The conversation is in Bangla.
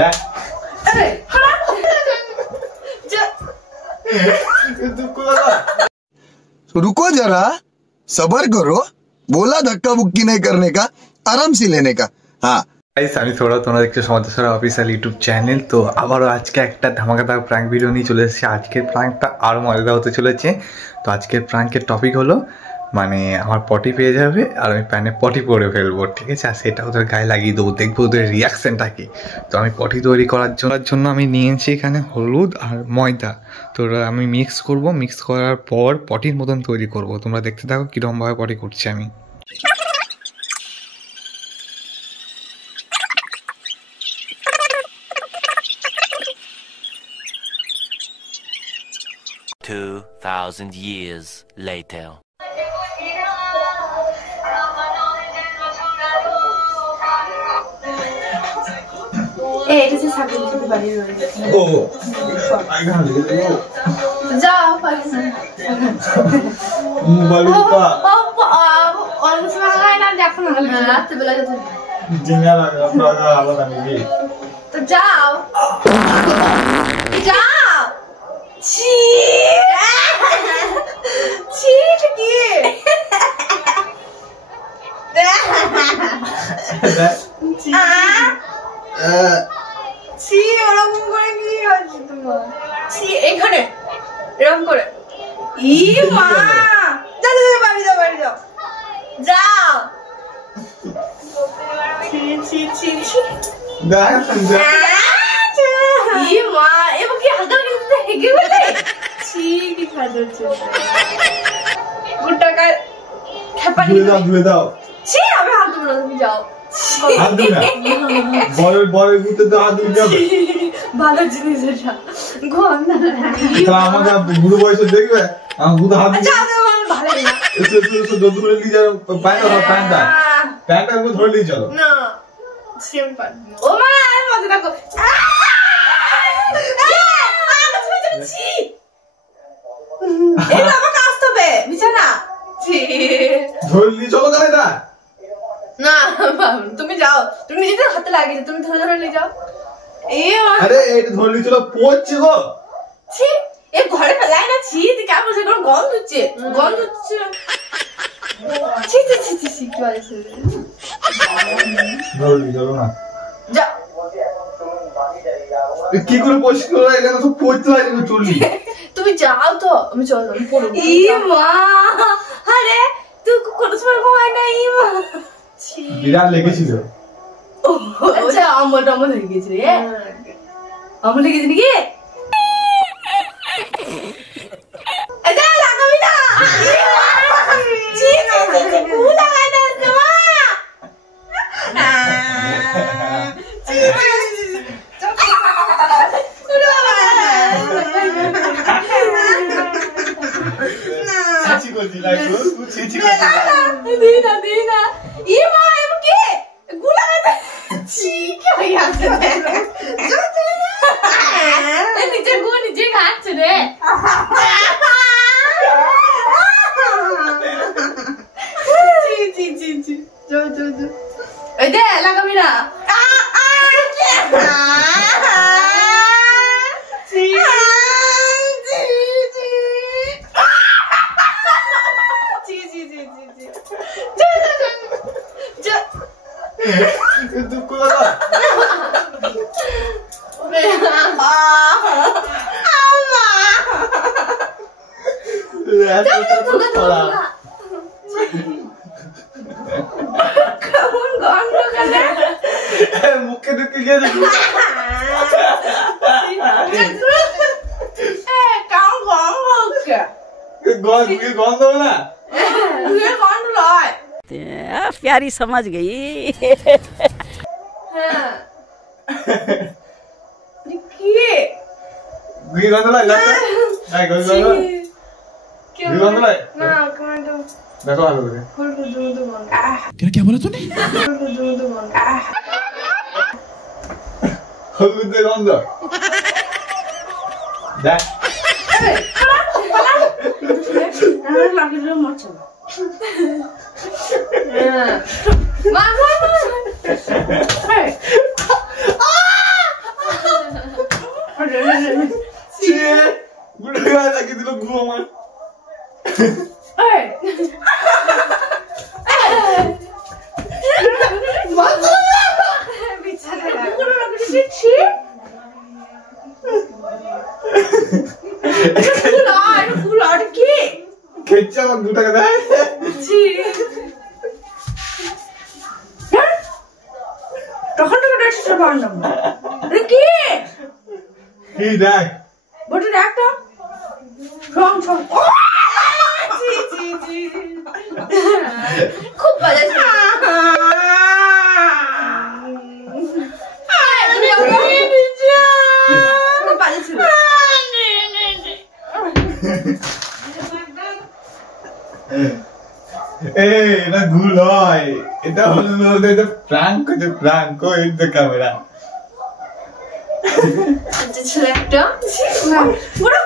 দেখ रुको जरा सबर करो बोला धक्का बुक्की नहीं करने का आराम से लेने का हाँ আমি সৌরভ, তোমরা দেখছো সমাজের সৌরভ অফিসিয়াল ইউটিউব চ্যানেল। তো আবারও আজকে একটা ধামাকাদার প্র্যাঙ্ক ভিডিও নিয়ে চলে এসেছি। আজকের প্র্যাঙ্কটা আরও মজাদার হতে চলেছে। তো আজকের প্র্যাঙ্কের টপিক হলো মানে আমার পটি পেয়ে যাবে আর আমি প্যানে পটি পরে ফেলবো, ঠিক আছে? আর সেটা ওদের গায়ে লাগিয়ে দেবো, দেখবো ওদের রিয়াকশানটা কি। তো আমি পটি তৈরি করার জন্য আমি নিয়েছি এখানে হলুদ আর ময়দা। তো আমি মিক্স করব, মিক্স করার পর পটির মতন তৈরি করব। তোমরা দেখতে থাকো কীরকমভাবে পটি করছি আমি। $2,000 years later. Hey, this is happening to everybody. Oh, I can't do it. Jao, Pakistan. Baluka. और उसमें लगा है ना देखो ना रात बेला जो जिंगा लगा लगा आवाज आने की तो जाओ जाओ छी छी की छी ওরকম করে কি হচ্ছে তোমার? छी এখানে এরকম করে ই মা যাও যাও বাড়ি যাও যাও छी छी छी छी দেখ ই মা এবার কি হালকা কিন্তু হেগে গেলে छी কি খাদছে গুটাকা খেপানি ধুয়ে দাও छी আমি হাত ধরে তুমি যাও হাত ধুয়ে বড় গুতে দাও হাত ধুয়ে যাবে ভালো জিনিস এটা গন্ধ তাহলে আমাকে বুড়ো বয়সে দেখবে আমি গুতে হাত আচ্ছা আমি ভালো না এসে দুধ ধরে নিয়ে যাও প্যান্টটা আমি ধরে নিয়ে চলো না সিম্পল ও মা আমি মজা রাখো छी এই বাবা কাস্ত হবে বিছানা छी ধরে নিয়ে চলো কেন এটা না তুমি যাও তুমি নিজেদের হাতে লাগিয়ে তুমি ধরে ধরে নিয়ে যাও আরে এইটা ধরে নিয়ে চলো পড়ছে গো ছি এ ঘরে ফেলাই না ছি তুই কেমন বলছিস কোন গন্ধ হচ্ছে ছি ছি ছি ছি কি বলছিস ধরে নিয়ে চলো না যা কি করে পরিষ্কার করে এখানে তো পড়তে লাগে না চললি তুমি যাও তো আমি চলো পড়ো ই মা আরে তুই কোন সময় হয় না ই মা ছি বিড়াল লেগেছিল আচ্ছা আমার হয়ে গেছে রে আমার লেগেছে নাকি এটা লাগাবি না ছি ছি কু লাগাই দাও মা চিচি করছি লাইক চিচি করছি দিনা ই মা এম কি গু লাগাই দে ছি কি হই আছে এ নিজে খাচ্ছে রে ছি যো এই দে লাগাবি না দুঃখ লাগা কেমন গন্ধ কালে মুখে ঢুকে গিয়ে দেখো কেমন গন্ধ গন্ধ না গন্ধ নয় प्यारी समझ गई গন্ধ লাগে গন্ধ লাগে না কমান্ডো দেখো ভালো করে ফুল দুধ গন্ধ क्या बोला तूने দুধ গন্ধ হলুদ গন্ধ দেখ লাগিয়ে মরছে মা গুড়া গায়ে লাগিয়ে দিল গু আমার। খেয়েছে আমার গুটা গায়ে। তখন তোকে ডাকছিস বান্না কি কি দেখ বটে ডাকটা রং সং খুব বাজে ছিল। খুব বাজে ছিল। এটা ভুল হয়, এটা হলো prank, prank in the camera. ছিল একটা পুরো